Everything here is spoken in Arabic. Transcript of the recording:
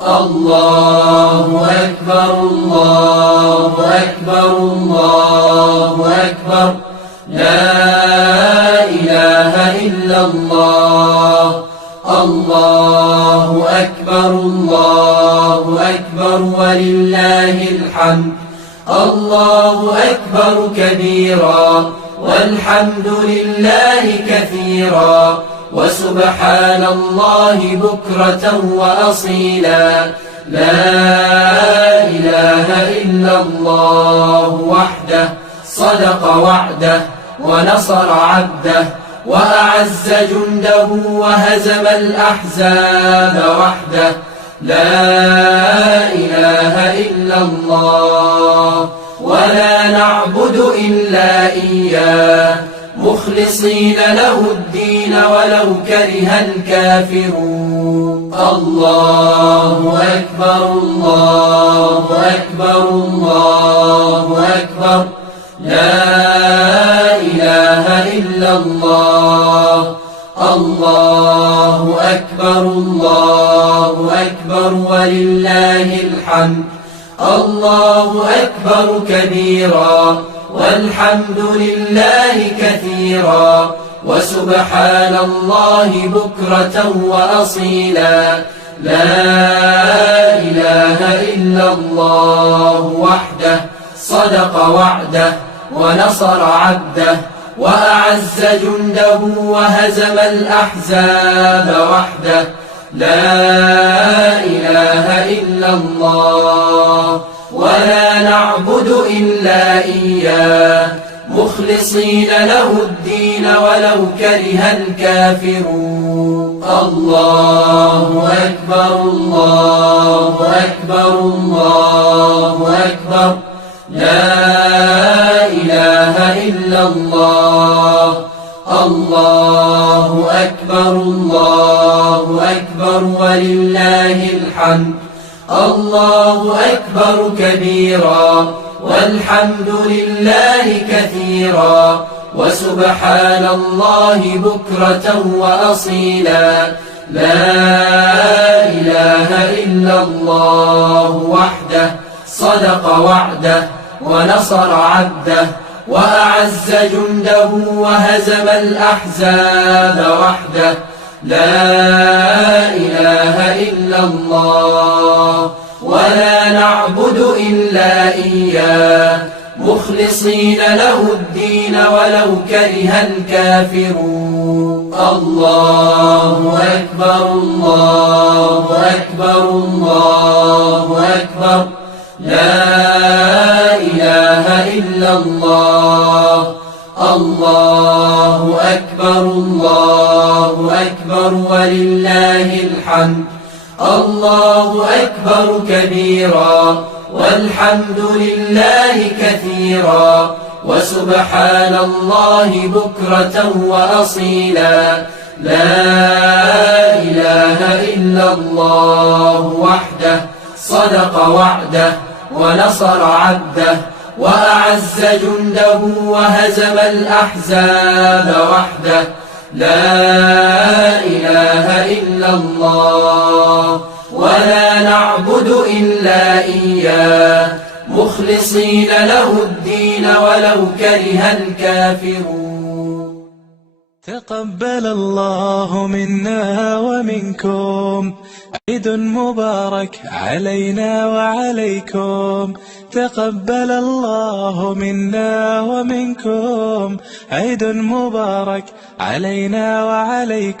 الله أكبر الله أكبر الله أكبر، لا إله إلا الله. الله أكبر الله أكبر ولله الحمد. الله أكبر كبيرا والحمد لله كثيرا، وسبحان الله بكرة وأصيلا. لا إله إلا الله وحده صدق وعده ونصر عبده وأعز جنده وهزم الأحزاب وحده. لا إله إلا الله ولا نعبد إلا إياه مخلصين له الدين ولو كره الكافرون. الله أكبر الله أكبر الله أكبر، لا إله إلا الله. الله أكبر الله أكبر ولله الحمد. الله أكبر كبيرا والحمد لله كثيرا، وسبحان الله بكرة وأصيلا. لا إله إلا الله وحده صدق وعده ونصر عبده وأعز جنده وهزم الأحزاب وحده. لا إله إلا الله ولا نعبد إلا إياه مخلصين له الدين ولو كره الكافرون. الله أكبر الله أكبر الله أكبر، لا إله إلا الله. الله أكبر الله أكبر ولله الحمد. الله أكبر كبيرا والحمد لله كثيرا، وسبحان الله بكرة وأصيلا. لا إله إلا الله وحده صدق وعده ونصر عبده وأعز جنده وهزم الأحزاب وحده. لا إله إلا الله ولا نعبد إلا إياه مخلصين له الدين ولو كره الكافرون. الله أكبر الله أكبر الله أكبر، لا إله إلا الله. الله أكبر الله أكبر ولله الحمد. الله أكبر كبيرا والحمد لله كثيرا، وسبحان الله بكرة وأصيلا. لا إله إلا الله وحده صدق وعده ونصر عبده وأعز جنده وهزم الأحزاب وحده. لا إله إلا الله ولا نعبد إلا إياه مخلصين له الدين ولو كره الكافرون. تقبل الله منا ومنكم عيد مبارك علينا وعليكم. تقبل الله منا ومنكم عيد مبارك علينا وعليكم.